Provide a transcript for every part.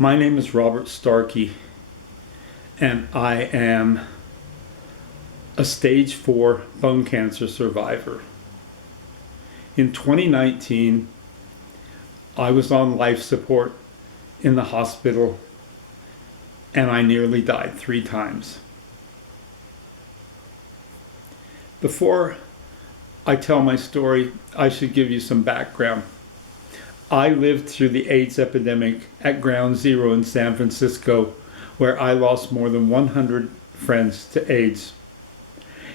My name is Robert Starkey, and I am a stage 4 bone cancer survivor. In 2019, I was on life support in the hospital, and I nearly died 3 times. Before I tell my story, I should give you some background. I lived through the AIDS epidemic at Ground Zero in San Francisco, where I lost more than 100 friends to AIDS.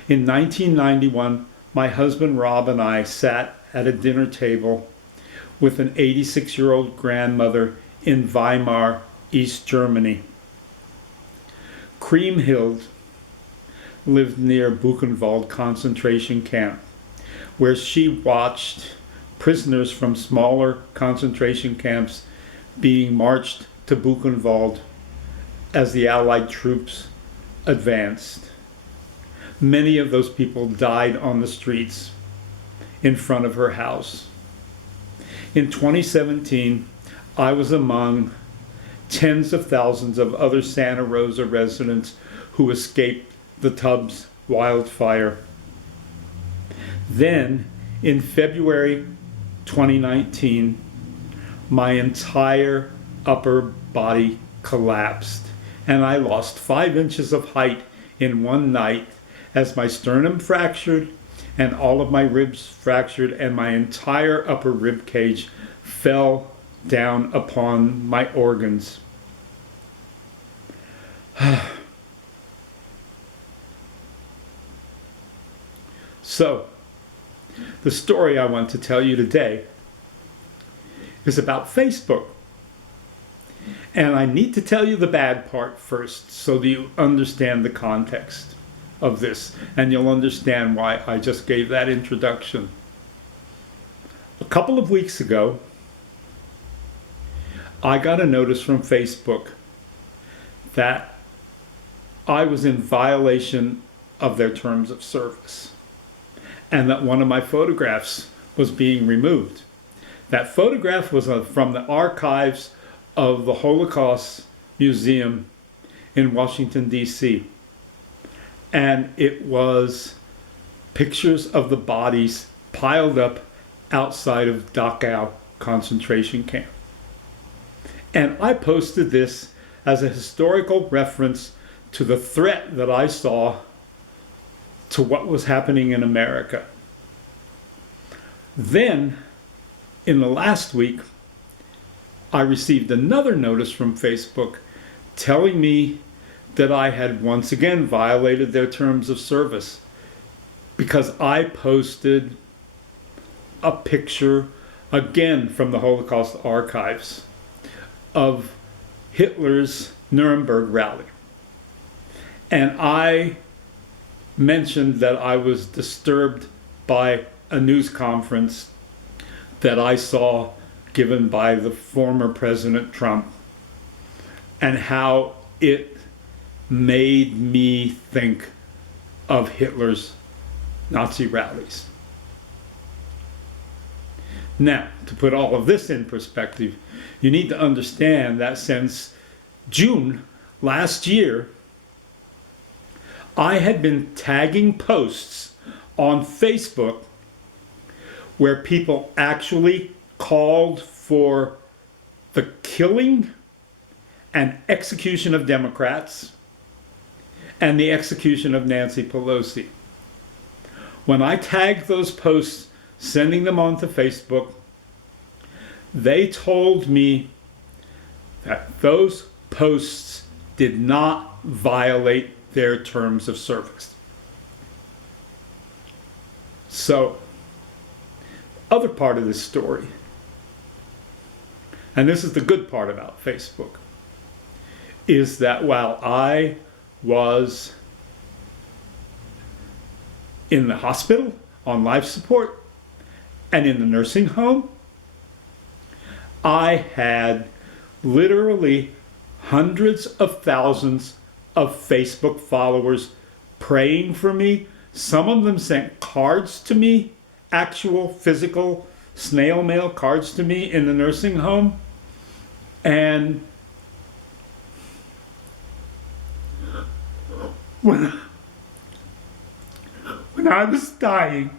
In 1991, my husband Rob and I sat at a dinner table with an 86-year-old grandmother in Weimar, East Germany. Kriemhild lived near Buchenwald concentration camp, where she watched prisoners from smaller concentration camps being marched to Buchenwald as the Allied troops advanced. Many of those people died on the streets in front of her house. In 2017, I was among tens of thousands of other Santa Rosa residents who escaped the Tubbs wildfire. Then, in February 2019, my entire upper body collapsed, and I lost 5 inches of height in one night as my sternum fractured and all of my ribs fractured, and my entire upper rib cage fell down upon my organs. So, the story I want to tell you today is about Facebook. And I need to tell you the bad part first so that you understand the context of this, and you'll understand why I just gave that introduction. A couple of weeks ago, I got a notice from Facebook that I was in violation of their terms of service, and that one of my photographs was being removed. That photograph was from the archives of the Holocaust Museum in Washington, D.C. And it was pictures of the bodies piled up outside of Dachau concentration camp. And I posted this as a historical reference to the threat that I saw to what was happening in America. Then, in the last week, I received another notice from Facebook telling me that I had once again violated their terms of service because I posted a picture, again from the Holocaust archives, of Hitler's Nuremberg rally. And I mentioned that I was disturbed by a news conference that I saw given by the former President Trump, and how it made me think of Hitler's Nazi rallies. Now, to put all of this in perspective, you need to understand that since June last year, I had been tagging posts on Facebook where people actually called for the killing and execution of Democrats and the execution of Nancy Pelosi. When I tagged those posts, sending them onto Facebook, they told me that those posts did not violate their terms of service. So, other part of this story, and this is the good part about Facebook, is that while I was in the hospital on life support and in the nursing home, I had literally hundreds of thousands of Facebook followers praying for me. Some of them sent cards to me, actual physical snail mail cards to me in the nursing home. And when, when I was dying,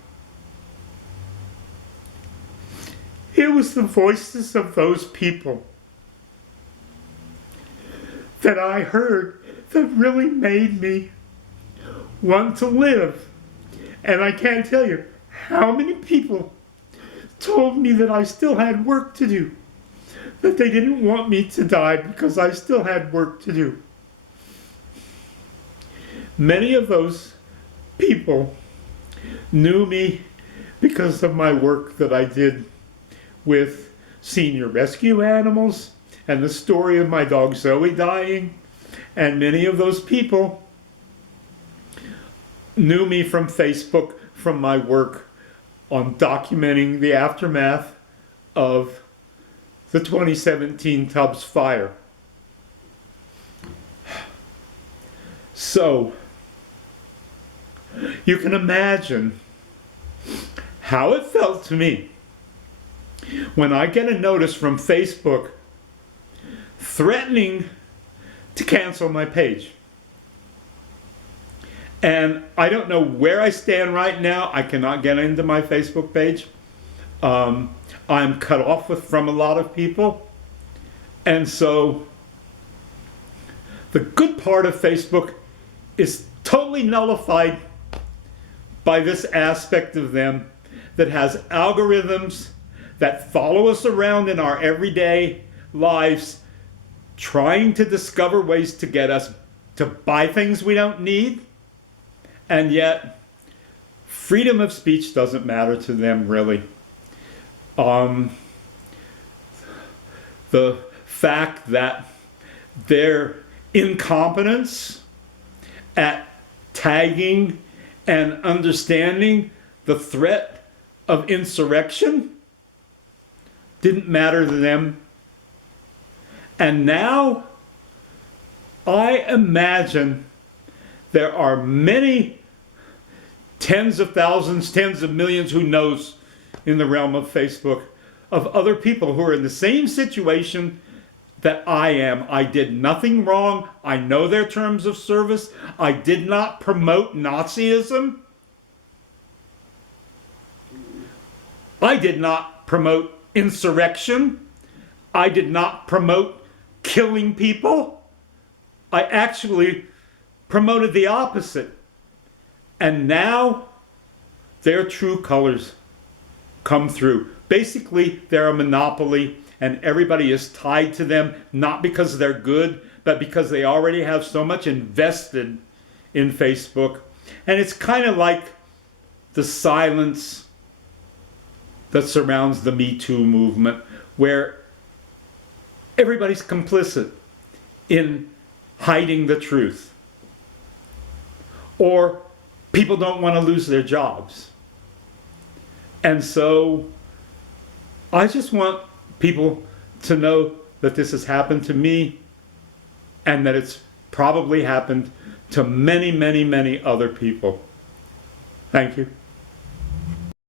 it was the voices of those people that I heard that really made me want to live. And I can't tell you how many people told me that I still had work to do, that they didn't want me to die because I still had work to do. Many of those people knew me because of my work that I did with senior rescue animals and the story of my dog Zoe dying. And many of those people knew me from Facebook, from my work on documenting the aftermath of the 2017 Tubbs fire. So, you can imagine how it felt to me when I get a notice from Facebook threatening to cancel my page. And I don't know where I stand right now. I cannot get into my Facebook page. I'm cut off from a lot of people. And so the good part of Facebook is totally nullified by this aspect of them that has algorithms that follow us around in our everyday lives, trying to discover ways to get us to buy things we don't need. And yet, freedom of speech doesn't matter to them, really. The fact that their incompetence at tagging and understanding the threat of insurrection didn't matter to them. And now, I imagine there are many tens of thousands, tens of millions, who knows, in the realm of Facebook, of other people who are in the same situation that I am. I did nothing wrong. I know their terms of service. I did not promote Nazism. I did not promote insurrection. I did not promote killing people. I actually promoted the opposite. And now their true colors come through. Basically, they're a monopoly, and everybody is tied to them, not because they're good, but because they already have so much invested in Facebook. And it's kind of like the silence that surrounds the Me Too movement, where everybody's complicit in hiding the truth. Or people don't want to lose their jobs. And so I just want people to know that this has happened to me, and that it's probably happened to many, many, many other people. Thank you.